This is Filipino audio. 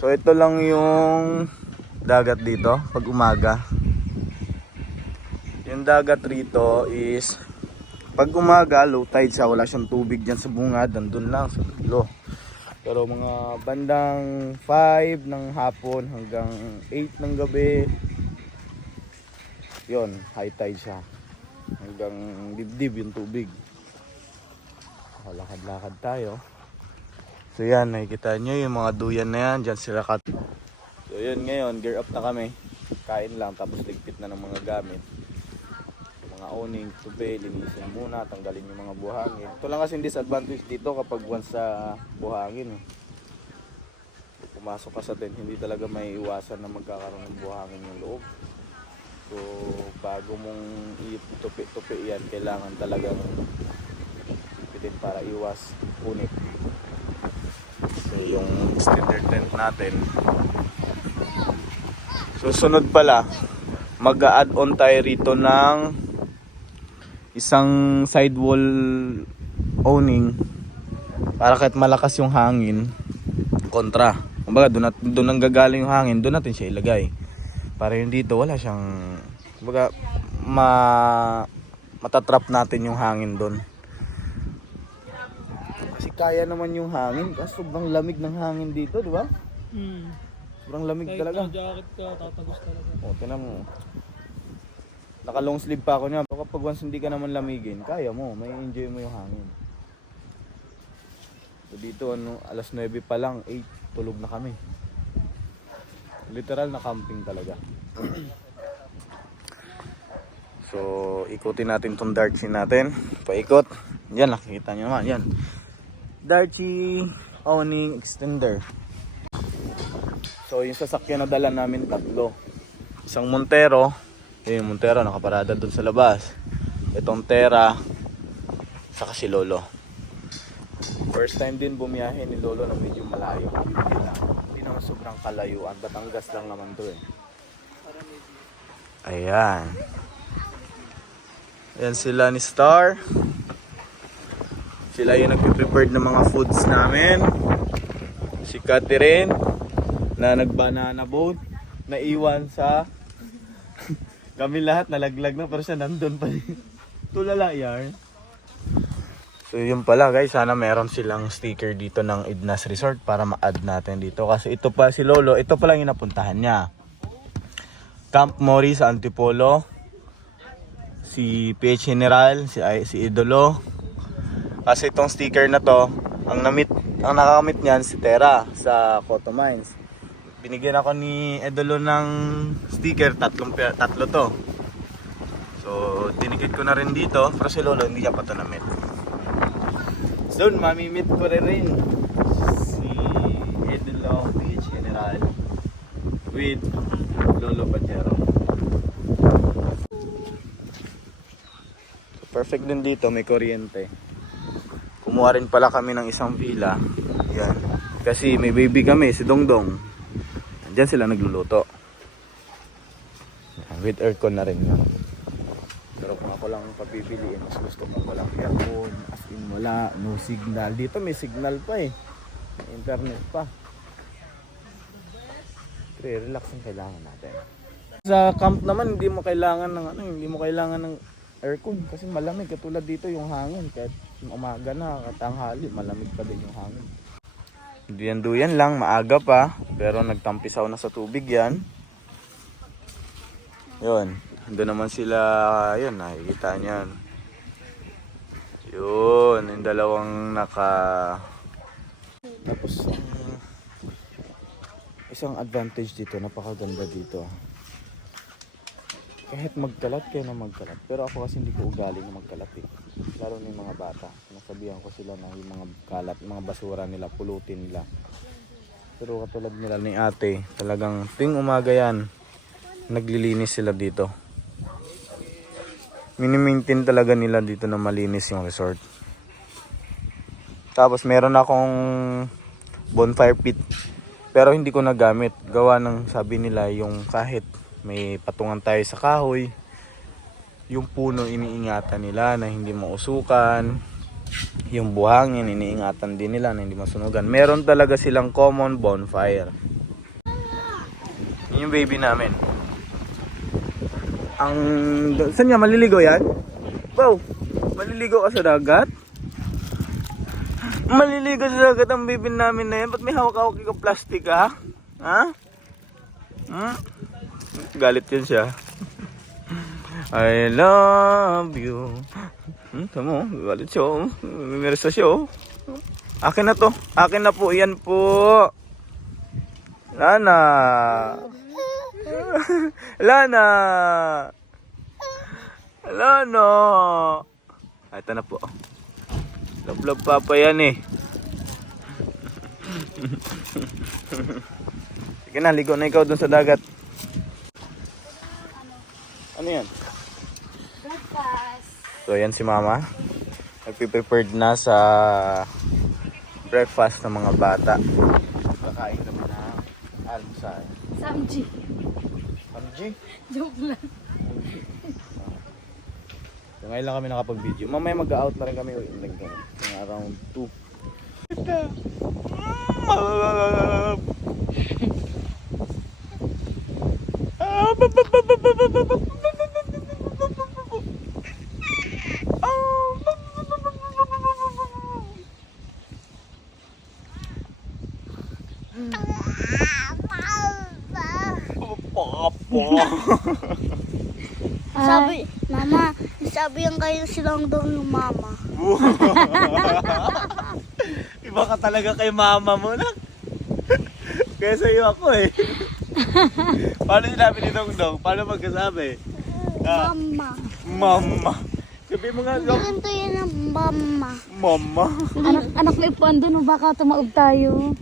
So ito lang yung dagat dito pag umaga. Yung dagat rito is pag umaga low tide siya, wala siyang tubig dyan sa bungad, nandun lang sa dulo. Pero mga bandang 5 ng hapon hanggang 8 ng gabi, yon high tide siya. Hanggang dibdib yung tubig. Lakad-lakad tayo. So yan, nakikita nyo yung mga duyan na yan, dyan sila kat. So yun, ngayon, gear up na kami. Kain lang, tapos ligpit na ng mga gamit. Yung mga awning, tubig, linisin muna, tanggalin yung mga buhangin. Ito lang kasi disadvantage dito kapag once sa buhangin. Pumasok ka sa tent, hindi talaga may iwasan na magkakaroon ng buhangin yung loob. So bago mong itupi-tupi yan, kailangan talagang ipitin para iwas punit. So yung extender tent natin, susunod pala mag-a-add on tayo rito ng isang sidewall awning para kahit malakas yung hangin kontra, kumbaga doon nang gagaling yung hangin, doon natin siya ilagay para yung dito wala siyang, kumbaga matatrap natin yung hangin doon. Kasi kaya naman yung hangin kasi sobrang lamig ng hangin dito, di ba? Sobrang lamig talaga. Kahit jacket ka, tatagos talaga. O, tinan mo. Naka long sleeve pa ako niya. So, kapag once hindi ka naman lamigin, kaya mo, may enjoy mo yung hangin. So dito, alas 9 pa lang, 8, tulog na kami. Literal na camping talaga. So, ikutin natin tong Darchi natin. Paikot. Yan, nakikita nyo naman. Yan. Darchi awning extender. So, yung sasakyan na dala namin tatlo. Isang Montero. Yung Montero nakaparada dun sa labas. Itong Terra. Saka si Lolo. First time din bumiyahe ni Lolo na medyo malayo. Hindi naman sobrang kalayuan. Batangas lang naman to eh. Ayan. Ayan sila ni Star. Sila yung nagpe-prepared ng mga foods namin. Si Catherine na nag-banana boat. Naiwan sa kami lahat nalaglag na pero siya nandun pa rin. Tulala yarn. So yun pala guys, sana meron silang sticker dito ng Idnas Resort para ma-add natin dito. Kasi ito pa si Lolo, ito pa lang yung napuntahan niya. Camp Mori sa Antipolo. Si PH General, si Idolo. Kasi itong sticker na to, ang nakakamit niyan si Terra sa Photo Mines. Binigyan ako ni Idolo ng sticker, tatlo to. So, dinikit ko na rin dito, pero si Lolo hindi niya pa ito na-meet. Soon, mamimit ko rin si Idolo, PH General with Lolo Pajero. Perfect din dito, may kuryente. Kumuha rin pala kami ng isang villa. Yan. Kasi may baby kami, si Dongdong. Diyan sila nagluluto. With aircon na rin yun. Pero kung ako lang papipiliin, mas gusto ko walang aircon. As in wala, no signal. Dito may signal pa eh. May internet pa. Pero relax ang kailangan natin. Sa camp naman, hindi mo kailangan ng aircon kasi malamig. Katulad dito yung hangin. Kahit umaga na, katanghali, malamig pa din yung hangin. Duyan-duyan lang, maaga pa, pero nagtampisaw na sa tubig yan. Yun, doon naman sila, yun, nakikita niyan. Yun, yung dalawang Tapos, isang advantage dito, napakaganda dito. Kahit magkalat, kayo na magkalat. Pero ako kasi hindi ko ugali na magkalat eh. Lalo na yung mga bata. Nasabihan ko sila na yung mga kalat, mga basura nila, pulutin nila. Pero katulad nila ni ate, talagang ting umaga yan, naglilinis sila dito. Mini-maintain talaga nila dito na malinis yung resort. Tapos meron akong bonfire pit. Pero hindi ko nagamit. Gawa ng sabi nila yung kahit may patungan tayo sa kahoy, yung puno iniingatan nila na hindi mausukan, yung buhangin iniingatan din nila na hindi masunugan. Meron talaga silang common bonfire. Yun yung baby namin. Saan niya? Maliligo yan? Wow! Maliligo ka sa dagat? Maliligo sa dagat ang baby namin na yan. Ba't may hawak-hawak ikaw plastic ha? Ha? Hmm? Galit yun siya. I love you. Tama mo, galit siya. Meresa siya. Akin na to. Akin na po. Yan po. Lana. Lana. Lana. Ito na po. Love papa yan eh. Sige na, ligo na ikaw dun sa dagat. Ano yan? Breakfast. So yan si mama. Nagpiprepared na sa breakfast ng mga bata. Kakain kami na almusal. Samji. Samji? Joke lang. So, ngayon lang kami nakapag-video. Mamaya mag-out na rin kami. Around 2. Mama, sabi yung kayo silang daw ng mama. Iba ka talaga kay mama mo na. Kaya sa'yo ako eh. Paano sinabi ni Dongdong? Paano magkasabi? Mama. Mama. Sabi mo nga, Dong. Ganito yun ang mama. Mama. Anak may pando no baka tumaob tayo.